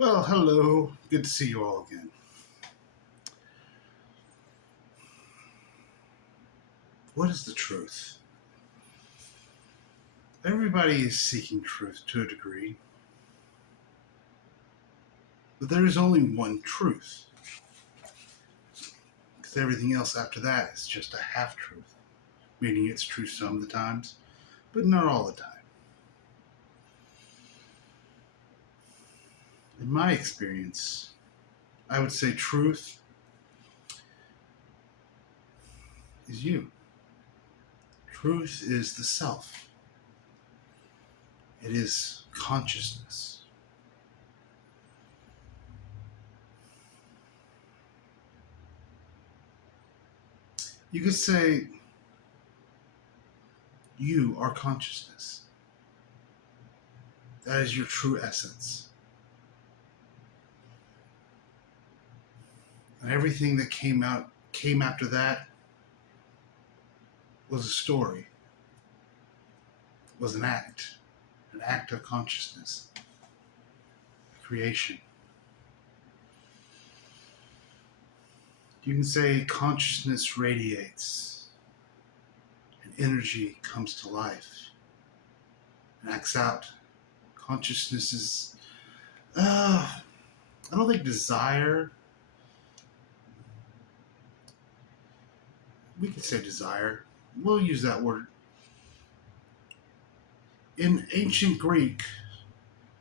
Well, hello. Good to see you all again. What is the truth? Everybody is seeking truth to a degree, but there is only one truth, because everything else after that is just a half truth, meaning it's true some of the times, but not all the time. In my experience, I would say truth is you. Truth is the self, it is consciousness. You could say you are consciousness. That is your true essence. And everything that came after that was a story, was an act of consciousness, creation. You can say consciousness radiates, and energy comes to life and acts out. Consciousness is, I don't think desire, we could say desire, we'll use that word. In ancient Greek,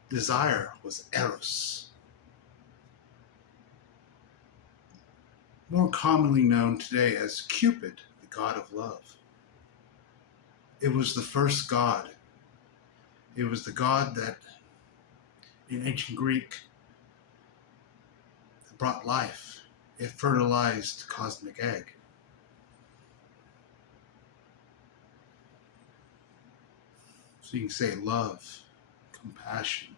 desire was eros, more commonly known today as Cupid, the god of love. It was the first god. It was the god that, in ancient Greek, brought life. It fertilized the cosmic egg. So you can say love, compassion,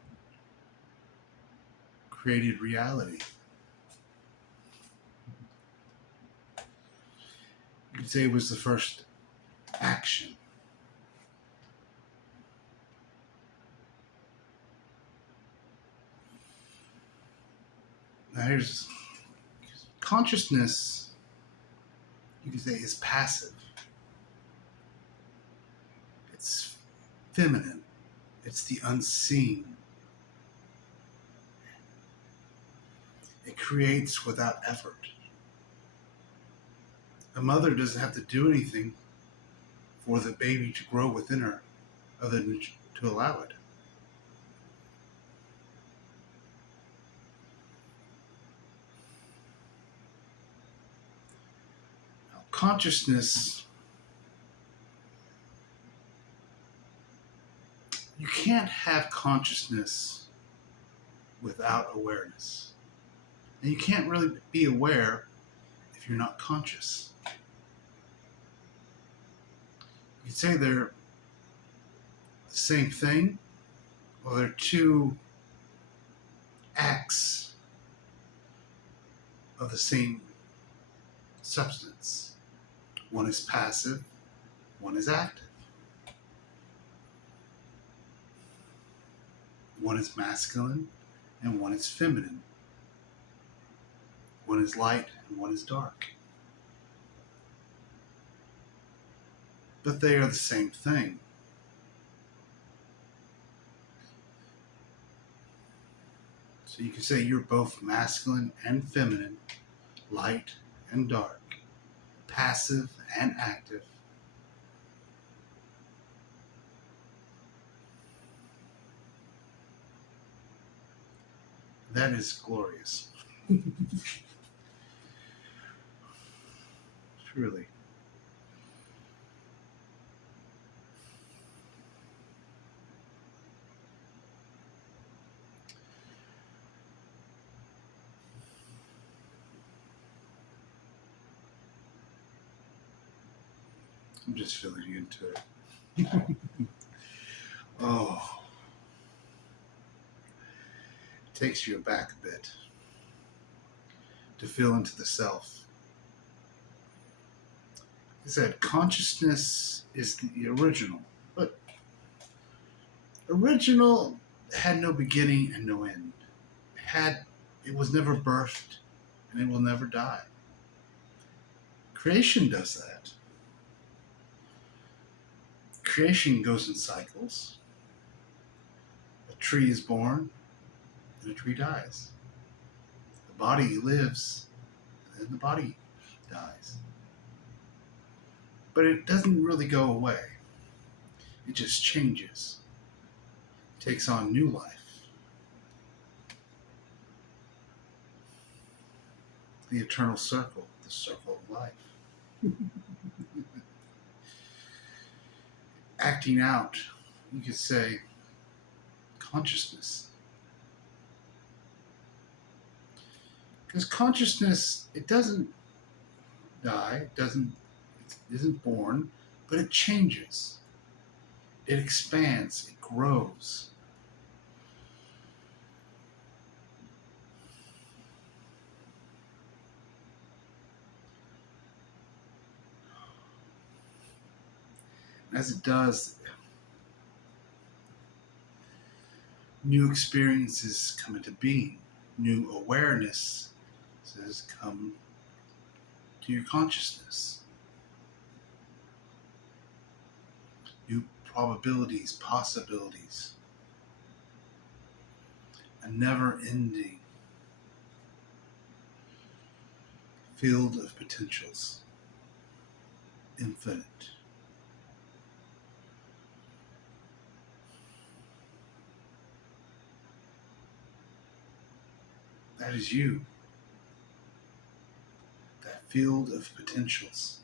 created reality. You could say it was the first action. Now here's consciousness, you could say, is passive. It's feminine. It's the unseen. It creates without effort. A mother doesn't have to do anything for the baby to grow within her other than to allow it. Now, consciousness, you can't have consciousness without awareness. And you can't really be aware if you're not conscious. You could say they're the same thing, or they're two acts of the same substance. One is passive, one is active. One is masculine and one is feminine. One is light and one is dark. But they are the same thing. So you can say you're both masculine and feminine, light and dark, passive and active. That is glorious. Truly. I'm just feeling into it. Oh. It takes you aback a bit to feel into the self. Like I said, consciousness is the original, but original had no beginning and no end. It it was never birthed, and it will never die. Creation does that. Creation goes in cycles. A tree is born, and a tree dies. The body lives, and then the body dies. But it doesn't really go away. It just changes. It takes on new life. The eternal circle, the circle of life. Acting out, you could say, consciousness. Because consciousness, it doesn't die, it isn't born, but it changes. It expands, it grows. As it does, new experiences come into being. New awareness says come to your consciousness. New probabilities, possibilities. A never-ending field of potentials. Infinite. That is you. That field of potentials.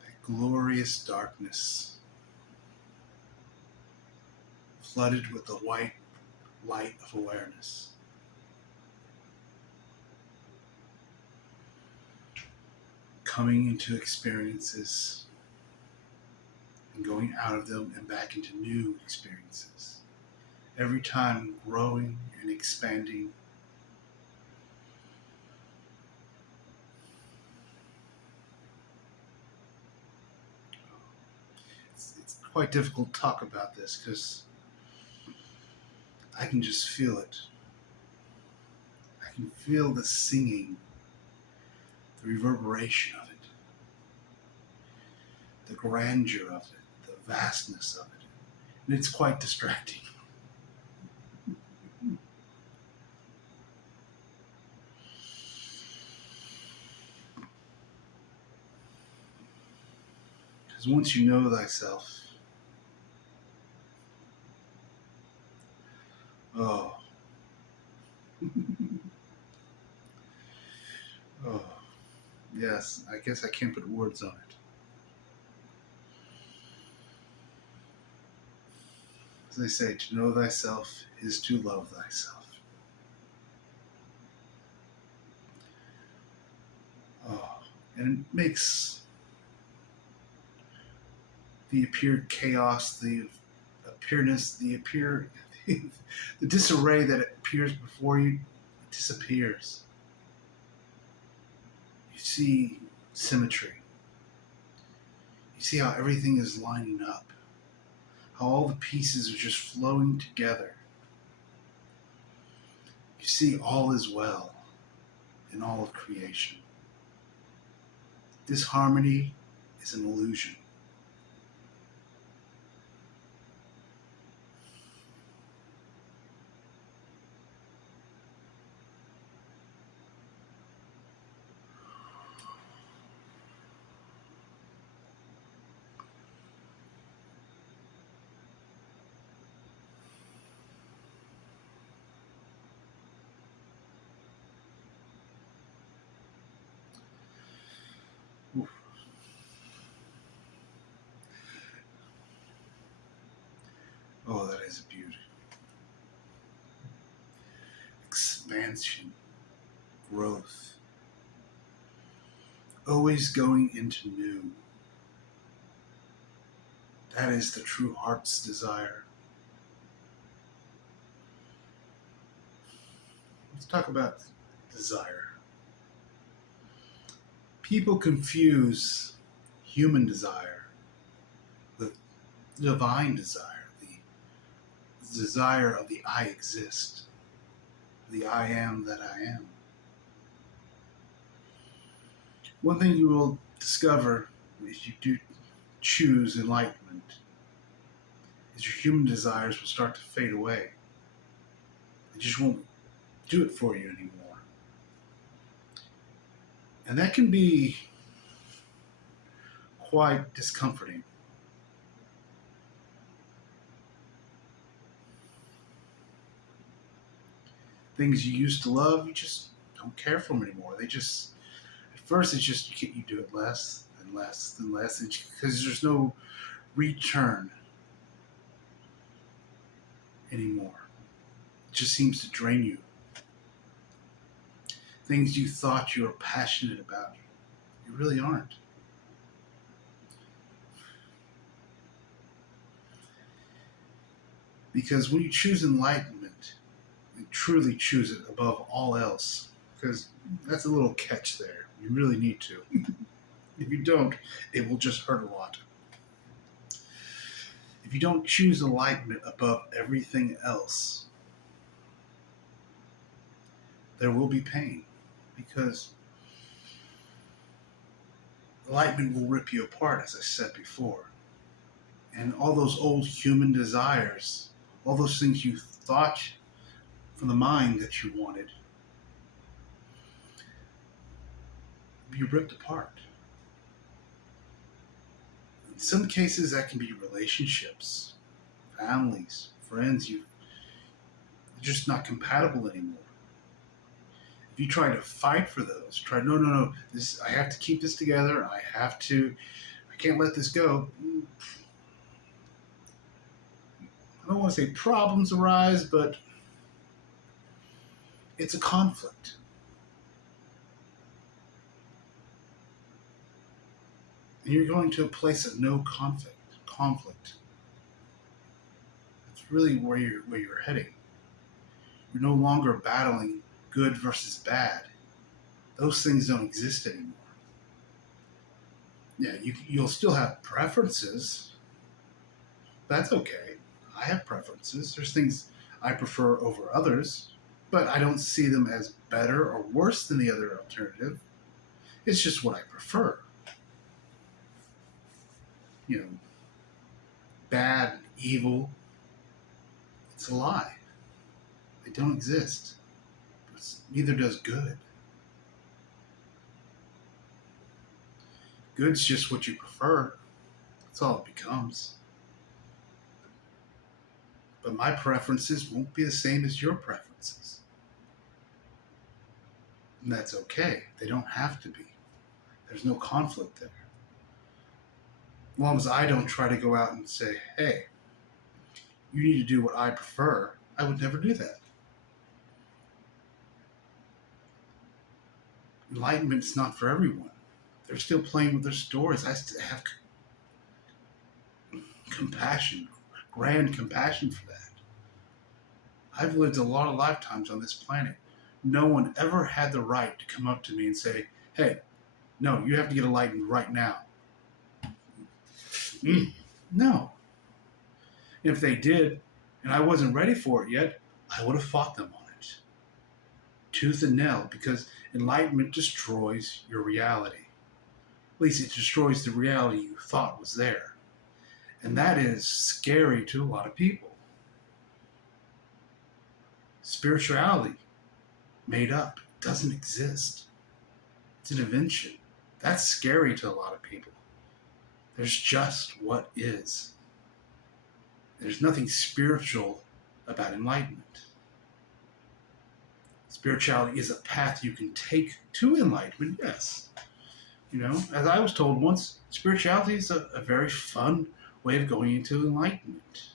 That glorious darkness. Flooded with the white light of awareness. Coming into experiences and going out of them and back into new experiences. Every time growing and expanding. It's quite difficult to talk about this because I can just feel it. I can feel the singing, the reverberation of it, the grandeur of it, the vastness of it. And it's quite distracting. Because once you know thyself, oh, oh, yes, I guess I can't put words on it. As they say, to know thyself is to love thyself. Oh, and it makes the appeared chaos, the the disarray that appears before you, it disappears. You see symmetry. You see how everything is lining up. How all the pieces are just flowing together. You see all is well in all of creation. This harmony is an illusion. Oof. Oh, that is a beauty. Expansion, growth, always going into new. That is the true heart's desire. Let's talk about desire. People confuse human desire with divine desire, the desire of the I exist, the I am that I am. One thing you will discover if you do choose enlightenment is your human desires will start to fade away. They just won't do it for you anymore. And that can be quite discomforting. Things you used to love, you just don't care for them anymore. They just, at first, it's just you do it less and less and less because there's no return anymore. It just seems to drain you. Things you thought you were passionate about, you really aren't. Because when you choose enlightenment, you truly choose it above all else. Because that's a little catch there. You really need to. If you don't, it will just hurt a lot. If you don't choose enlightenment above everything else, there will be pain. Because enlightenment will rip you apart, as I said before. And all those old human desires, all those things you thought from the mind that you wanted, be ripped apart. In some cases, that can be relationships, families, friends. You're just not compatible anymore. If you try to fight for those, no, this I have to keep this together. I can't let this go. I don't want to say problems arise, but it's a conflict. And you're going to a place of no conflict. It's really where you're heading. You're no longer battling good versus bad. Those things don't exist anymore. Yeah, you'll still have preferences. That's okay. I have preferences. There's things I prefer over others, but I don't see them as better or worse than the other alternative. It's just what I prefer. You know, bad, evil, it's a lie. They don't exist. But neither does good. Good's just what you prefer. That's all it becomes. But my preferences won't be the same as your preferences. And that's okay. They don't have to be. There's no conflict there. As long as I don't try to go out and say, hey, you need to do what I prefer, I would never do that. Enlightenment's not for everyone. They're still playing with their stories. I still have compassion, grand compassion for that. I've lived a lot of lifetimes on this planet. No one ever had the right to come up to me and say, hey, no, you have to get enlightened right now. No. If they did, and I wasn't ready for it yet, I would have fought them on it. Tooth and nail, because enlightenment destroys your reality. At least it destroys the reality you thought was there. And that is scary to a lot of people. Spirituality, made up, doesn't exist. It's an invention. That's scary to a lot of people. There's just what is. There's nothing spiritual about enlightenment. Spirituality is a path you can take to enlightenment, yes. You know, as I was told once, spirituality is a very fun way of going into enlightenment.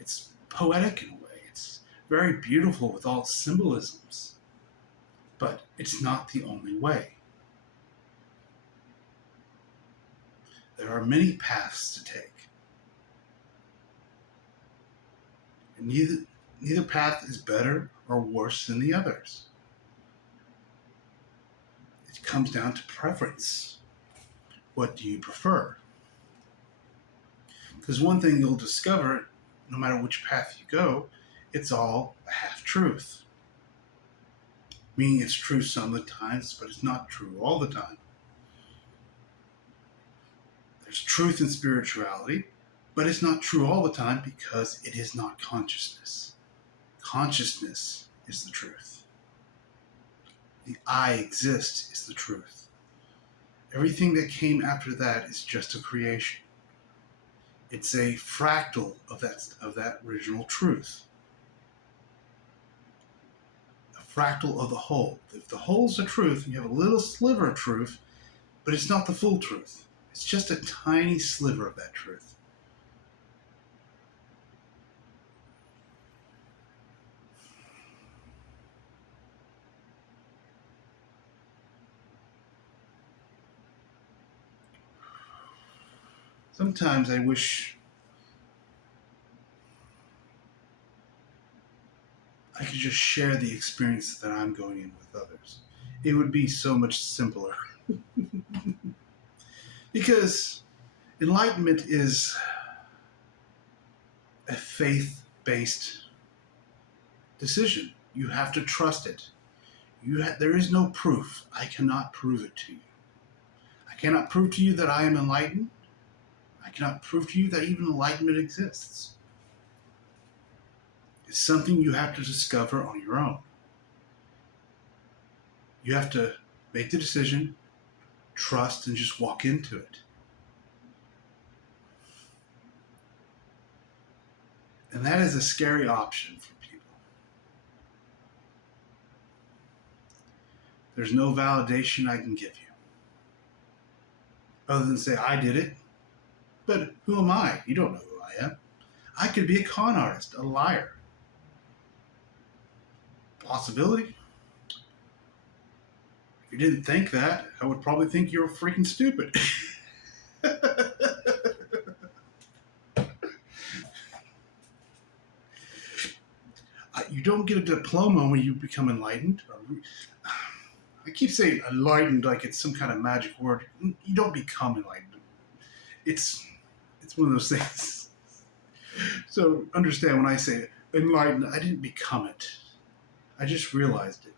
It's poetic in a way. It's very beautiful with all symbolisms. But it's not the only way. There are many paths to take. And neither path is better or worse than the others. It comes down to preference. What do you prefer? Because one thing you'll discover no matter which path you go, it's all a half truth. Meaning it's true some of the times, but it's not true all the time. There's truth in spirituality, but it's not true all the time because it is not consciousness. Consciousness is the truth. The I exist is the truth. Everything that came after that is just a creation. It's a fractal of that original truth. A fractal of the whole. If the whole's the truth, you have a little sliver of truth, but it's not the full truth. It's just a tiny sliver of that truth. Sometimes I wish I could just share the experience that I'm going in with others. It would be so much simpler. Because enlightenment is a faith-based decision. You have to trust it. There is no proof. I cannot prove it to you. I cannot prove to you that I am enlightened. I cannot prove to you that even enlightenment exists. It's something you have to discover on your own. You have to make the decision, trust, and just walk into it. And that is a scary option for people. There's no validation I can give you. Other than say, I did it. But who am I? You don't know who I am. I could be a con artist, a liar. Possibility. If you didn't think that, I would probably think you're freaking stupid. You don't get a diploma when you become enlightened. I keep saying enlightened like it's some kind of magic word. You don't become enlightened. It's one of those things. So understand when I say enlightened, I didn't become it. I just realized it.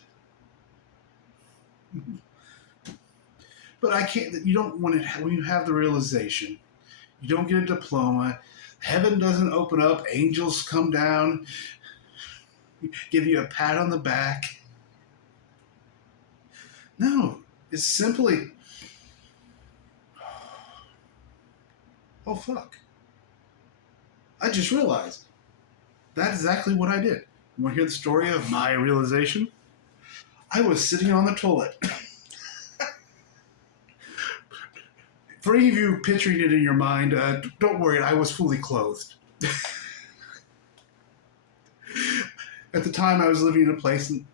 But I can't. You don't want it when you have the realization. You don't get a diploma. Heaven doesn't open up. Angels come down, give you a pat on the back. No, it's simply, oh fuck. I just realized that's exactly what I did. You want to hear the story of my realization? I was sitting on the toilet. For any of you picturing it in your mind, don't worry, I was fully clothed. At the time, I was living in a place, and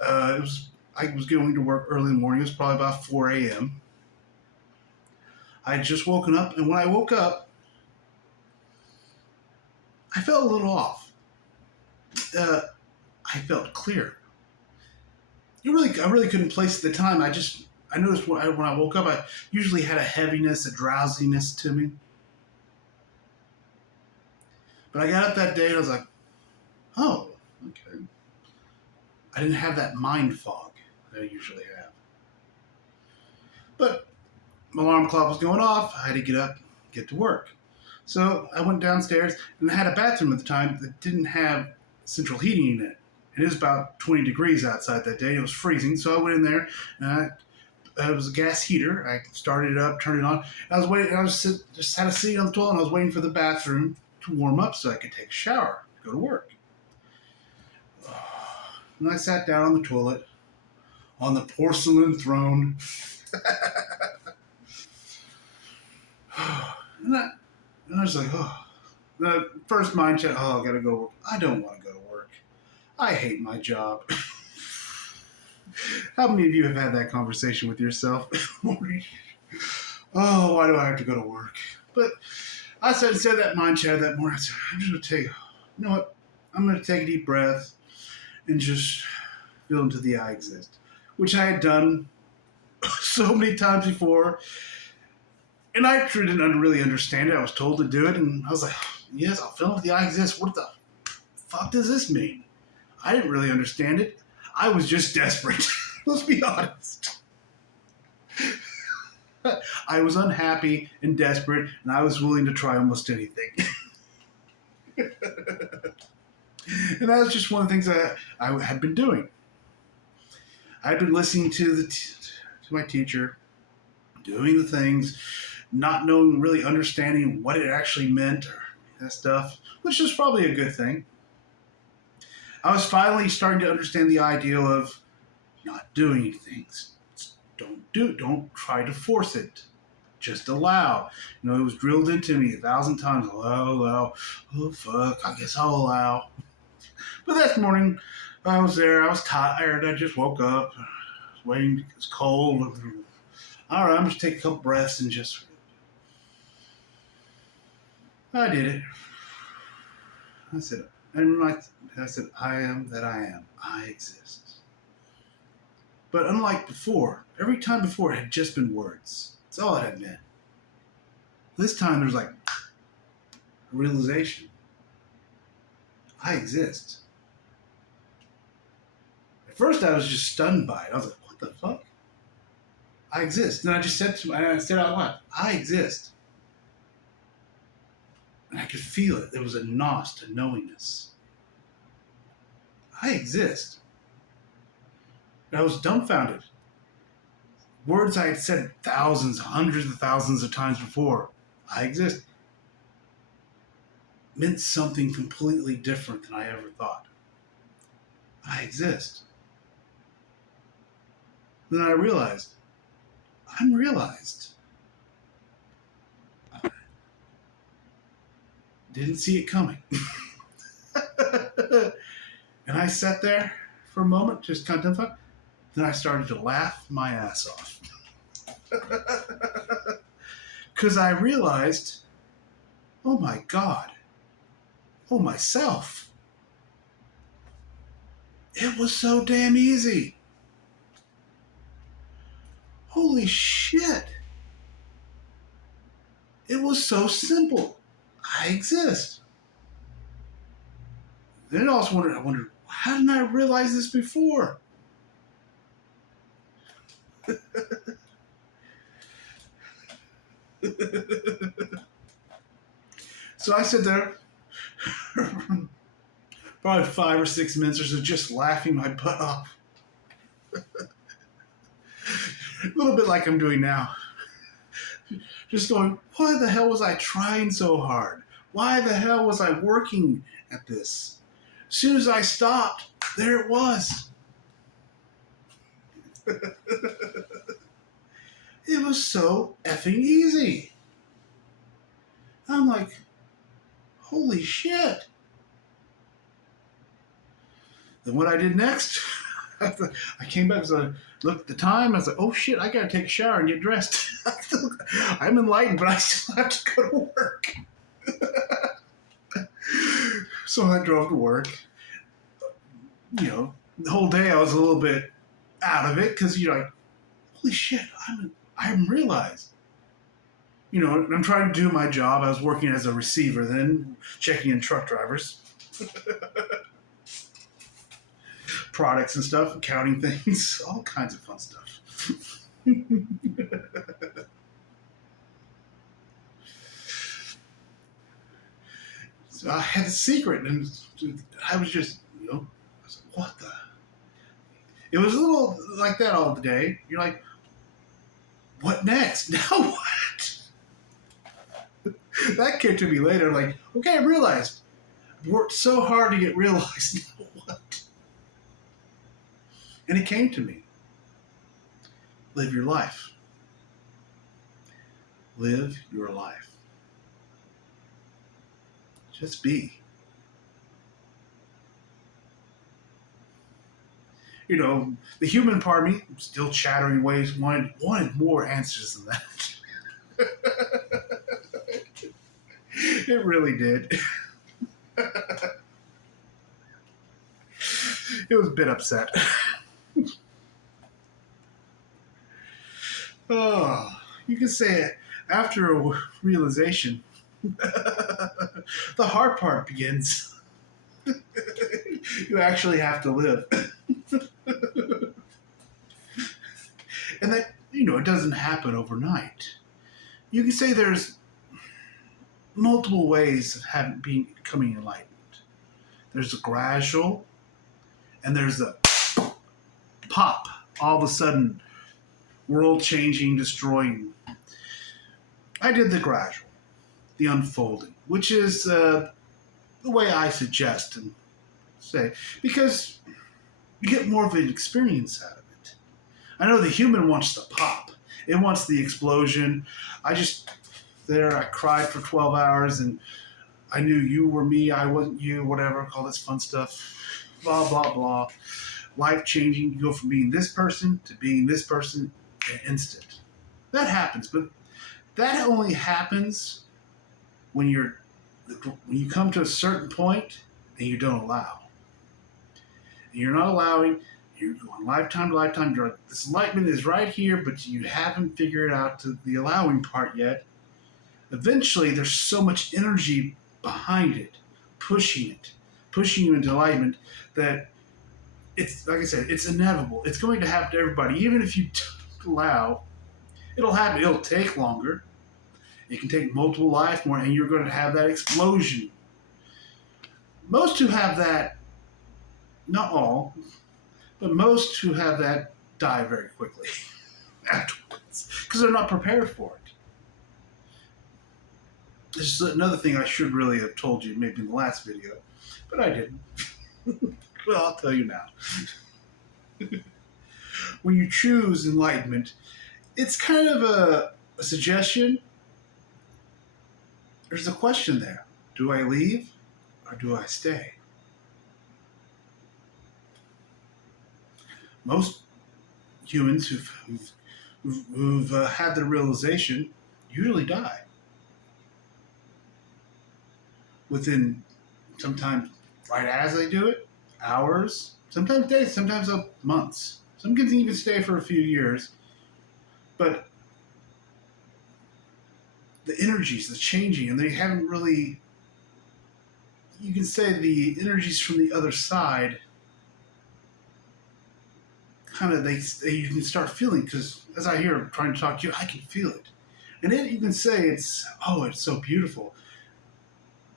I was going to work early in the morning. It was probably about 4 a.m. I had just woken up, and when I woke up, I felt a little off. I felt clear. I really couldn't place at the time. I noticed when I woke up, I usually had a heaviness, a drowsiness to me. But I got up that day and I was like, oh, okay. I didn't have that mind fog that I usually have. But my alarm clock was going off. I had to get up, get to work. So I went downstairs and I had a bathroom at the time that didn't have central heating in it. It was about 20 degrees outside that day. It was freezing. So I went in there and it was a gas heater. I started it up, turned it on. I was waiting. Just had a seat on the toilet and I was waiting for the bathroom to warm up so I could take a shower, go to work. And I sat down on the toilet on the porcelain throne. and I was like, oh. The first mind check, oh, I gotta go to work. I don't want to go to work. I hate my job. How many of you have had that conversation with yourself? Oh, why do I have to go to work? But I said that mind chat that morning. I said, I'm just going to take, you know what? I'm going to take a deep breath and just feel into the I exist, which I had done so many times before. And I didn't really understand it. I was told to do it, and I was like, yes, I'll fill in with the I exist. What the fuck does this mean? I didn't really understand it. I was just desperate. Let's be honest. I was unhappy and desperate, and I was willing to try almost anything. And that was just one of the things that I had been doing. I'd been listening to my teacher, doing the things, not knowing, really understanding what it actually meant or that stuff, which is probably a good thing. I was finally starting to understand the ideal of not doing things. Don't try to force it. Just allow. You know, it was drilled into me 1,000 times. Allow. Oh, fuck. I guess I'll allow. But that morning, I was there. I was tired. I just woke up. I was waiting. It was cold. All right, I'm just take a couple breaths and just. I did it. I said, I am that I am. I exist. But unlike before, every time before it had just been words. That's all it had been. This time there's like a realization. I exist. At first I was just stunned by it. I was like, what the fuck? I exist. And I just said out loud, I exist. And I could feel it. There was a nos to knowingness. I exist. And I was dumbfounded. Words I had said thousands, hundreds of thousands of times before, I exist, meant something completely different than I ever thought. I exist. Then I realized, I'm realized. Didn't see it coming. And I sat there for a moment, just kind of dumbfounded. Then I started to laugh my ass off. Because I realized, oh my God, oh myself. It was so damn easy. Holy shit. It was so simple. I exist. Then I wondered, how didn't I realize this before? So I sit there, probably 5 or 6 minutes or so, just laughing my butt off. A little bit like I'm doing now. Just going, why the hell was I trying so hard? Why the hell was I working at this? As soon as I stopped, there it was. It was so effing easy. I'm like, holy shit. Then what I did next, I came back, so I looked at the time, I was like, oh shit, I gotta take a shower and get dressed. I'm enlightened, but I still have to go to work. So I drove to work. You know, the whole day I was a little bit out of it, because you're like, holy shit, I'm realized. You know, I'm trying to do my job. I was working as a receiver then, checking in truck drivers. Products and stuff, counting things, all kinds of fun stuff. So I had a secret, and I was just, you know, I was like, what the? It was a little like that all the day. You're like, what next? Now what? That came to me later, like, okay, I realized. I worked so hard to get realized. Now what? And it came to me. Live your life. Live your life. Just be. You know, the human part of me, still chattering ways, wanted more answers than that. It really did. It was a bit upset. Oh, you can say it. After a realization, the hard part begins. You actually have to live. And that, it doesn't happen overnight. You can say there's multiple ways of becoming enlightened. There's a gradual, and there's a pop, all of a sudden, world changing, destroying. I did the gradual, the unfolding, which is the way I suggest and say, because you get more of an experience out of it. I know the human wants to pop, it wants the explosion. I cried for 12 hours and I knew you were me, I wasn't you, whatever, all this fun stuff, blah, blah, blah. Life changing. You go from being this person to being this person in an instant. That happens, but that only happens when you come to a certain point and you don't allow. And you're not allowing, you're going lifetime to lifetime. This enlightenment is right here, but you haven't figured out the allowing part yet. Eventually, there's so much energy behind it, pushing you into enlightenment that it's, like I said, it's inevitable. It's going to happen to everybody. Even if you don't allow, it'll happen. It'll take longer. It can take multiple lives more, and you're going to have that explosion. Most who have that, not all, but most who have that die very quickly afterwards because they're not prepared for it. This is another thing I should really have told you maybe in the last video, but I didn't. Well, I'll tell you now. When you choose enlightenment, it's kind of a suggestion. There's a question there. Do I leave or do I stay? Most humans who've had the realization usually die within, sometimes right as they do it, hours, sometimes days, sometimes months. Some can even stay for a few years. But the energies, the changing, and they haven't really, you can say the energies from the other side, kind of, you can start feeling, because as I hear trying to talk to you, I can feel it. And then you can say it's so beautiful.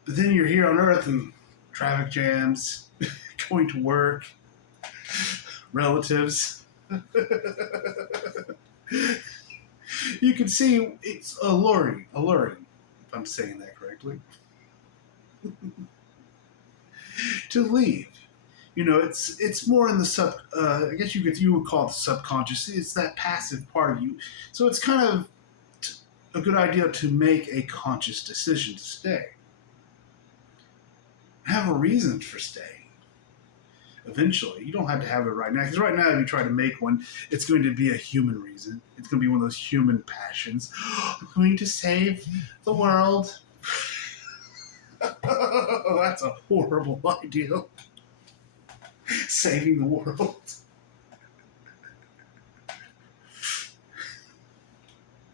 But then you're here on Earth and traffic jams, going to work, relatives. You can see it's alluring, if I'm saying that correctly, to leave. It's more in the I guess you would call it the subconscious. It's that passive part of you. So it's kind of a good idea to make a conscious decision to stay. Have a reason for staying. Eventually, you don't have to have it right now, because right now, if you try to make one, it's going to be a human reason. It's going to be one of those human passions. I'm going to save the world. That's a horrible idea. Saving the world.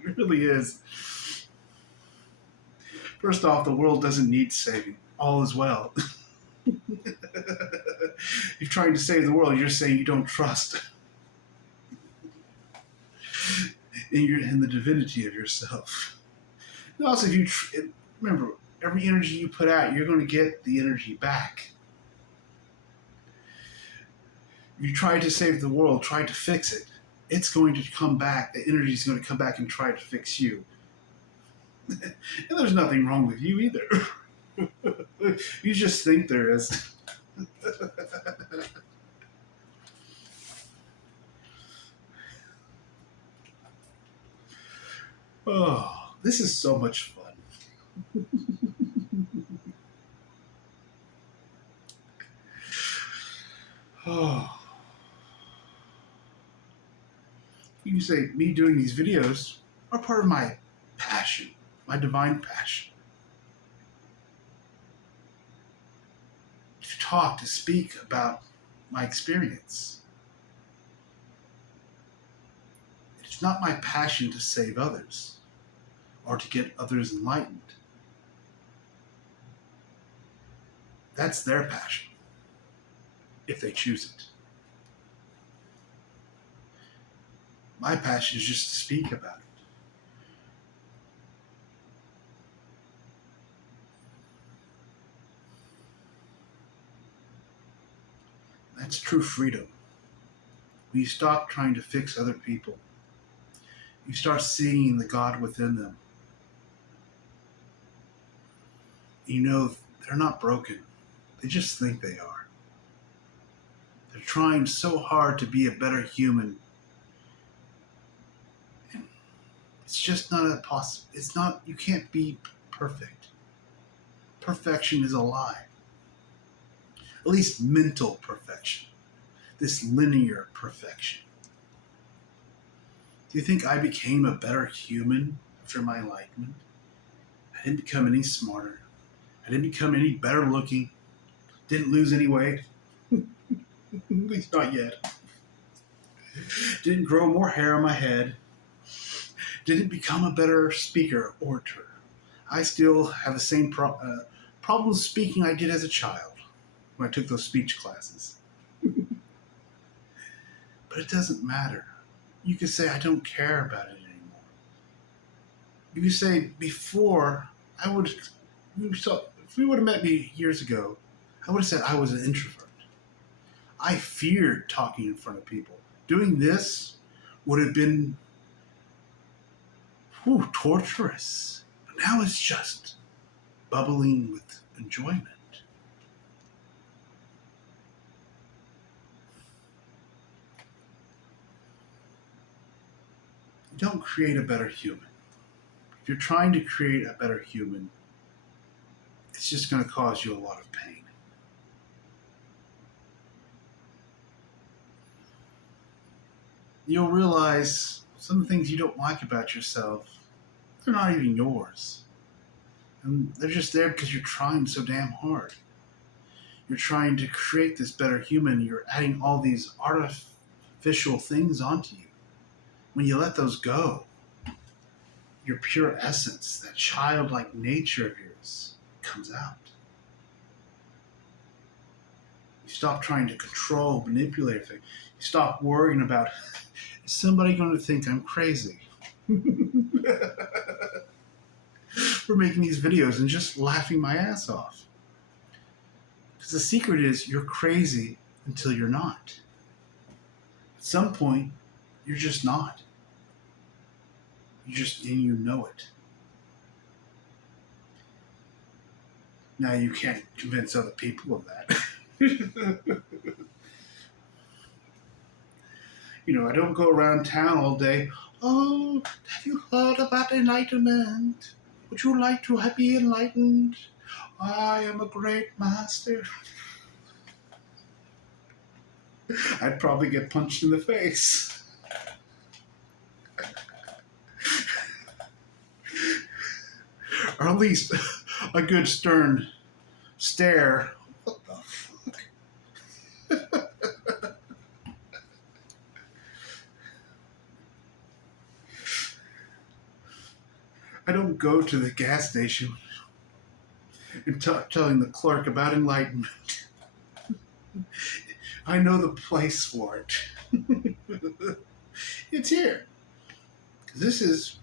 It really is. First off, the world doesn't need saving. All is well. You're trying to save the world, you're saying you don't trust in the divinity of yourself. And also, if you remember, every energy you put out, you're going to get the energy back. If you try to save the world, try to fix it, it's going to come back. The energy is going to come back and try to fix you. And there's nothing wrong with you either. You just think there is. Oh, this is so much fun. Oh. You can say me doing these videos are part of my passion, my divine passion. To talk, to speak about my experience. It's not my passion to save others. or to get others enlightened. That's their passion, if they choose it. My passion is just to speak about it. That's true freedom. When you stop trying to fix other people, you start seeing the God within them. You know they're not broken. They just think they are. They're trying so hard to be a better human. And it's just not a possible. It's not. You can't be perfect. Perfection is a lie. At least mental perfection. This linear perfection. Do you think I became a better human after my enlightenment? I didn't become any smarter. I didn't become any better looking. Didn't lose any weight. At least not yet. Didn't grow more hair on my head. Didn't become a better speaker, orator. I still have the same problems speaking I did as a child when I took those speech classes. But it doesn't matter. You can say, I don't care about it anymore. You can say, before, if we would have met me years ago, I would have said I was an introvert. I feared talking in front of people. Doing this would have been torturous. But now it's just bubbling with enjoyment. You don't create a better human. If you're trying to create a better human, it's just going to cause you a lot of pain. You'll realize some of the things you don't like about yourself, they're not even yours. And they're just there because you're trying so damn hard. You're trying to create this better human. You're adding all these artificial things onto you. When you let those go, your pure essence, that childlike nature of yours, comes out. You stop trying to control, manipulate everything. You stop worrying about, is somebody going to think I'm crazy? For making these videos and just laughing my ass off. Because the secret is you're crazy until you're not. At some point, you're just not. And you know it. Now you can't convince other people of that. I don't go around town all day. Oh, have you heard about enlightenment? Would you like to be enlightened? I am a great master. I'd probably get punched in the face. Or at least a good stern stare. What the fuck? I don't go to the gas station and telling the clerk about enlightenment. I know the place for it. It's here. This is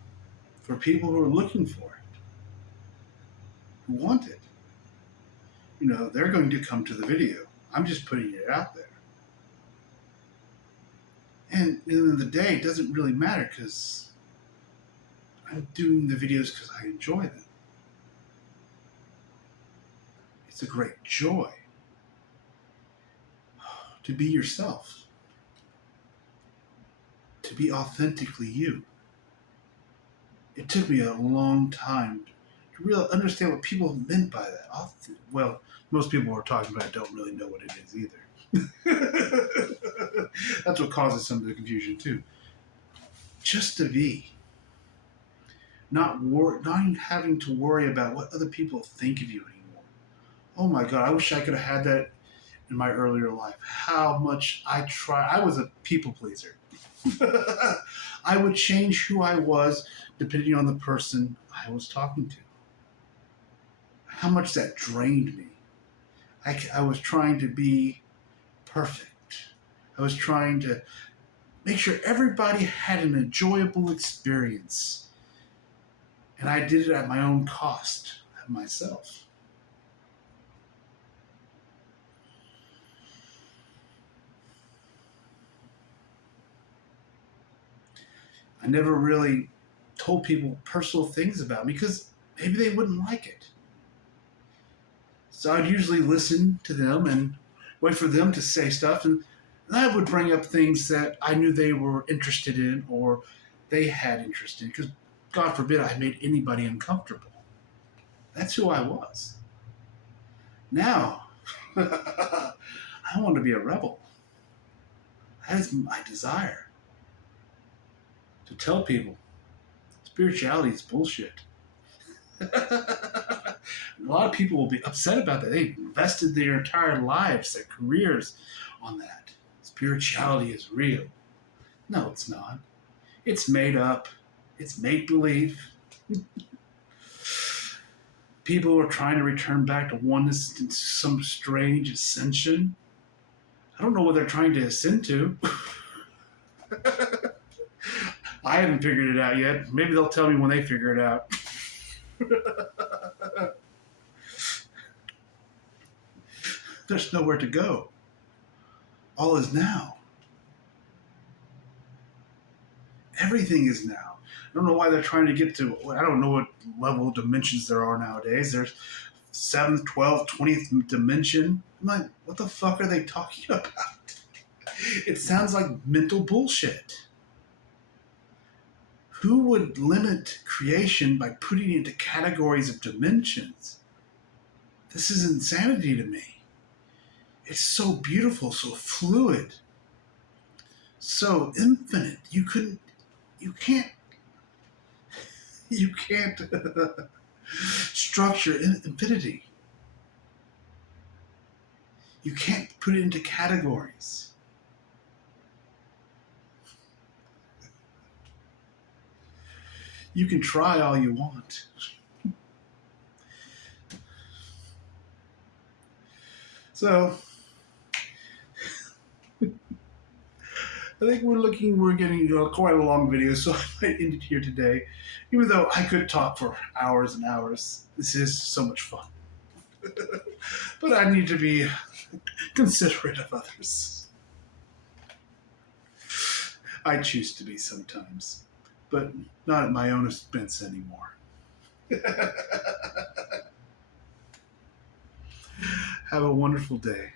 for people who are looking for it, who want it. They're going to come to the video. I'm just putting it out there. And at the end of the day, it doesn't really matter because I'm doing the videos because I enjoy them. It's a great joy to be yourself, to be authentically you. It took me a long time to really understand what people meant by that. Well, most people who are talking about it don't really know what it is either. That's what causes some of the confusion too. Just to be. Not having to worry about what other people think of you anymore. Oh my God, I wish I could have had that in my earlier life. How much I was a people pleaser. I would change who I was depending on the person I was talking to, how much that drained me. I was trying to be perfect. I was trying to make sure everybody had an enjoyable experience. And I did it at my own cost, myself. I never really told people personal things about me because maybe they wouldn't like it. So I'd usually listen to them and wait for them to say stuff, and I would bring up things that I knew they were interested in or they had interest in, because God forbid I made anybody uncomfortable. That's who I was. Now, I want to be a rebel. That is my desire. To tell people spirituality is bullshit. A lot of people will be upset about that. They've invested their entire lives, their careers on that. Spirituality is real. No, it's not. It's made up. It's make believe. People are trying to return back to oneness in some strange ascension. I don't know what they're trying to ascend to. I haven't figured it out yet. Maybe they'll tell me when they figure it out. There's nowhere to go. All is now. Everything is now. I don't know why they're trying to get to, I don't know what level of dimensions there are nowadays. There's 7th, 12th, 20th dimension. I'm like, what the fuck are they talking about? It sounds like mental bullshit. Who would limit creation by putting it into categories of dimensions? This is insanity to me. It's so beautiful, so fluid, so infinite. You can't structure infinity. You can't put it into categories. You can try all you want. So, I think we're getting quite a long video, so I might end it here today. Even though I could talk for hours and hours, this is so much fun. But I need to be considerate of others. I choose to be sometimes, but not at my own expense anymore. Have a wonderful day.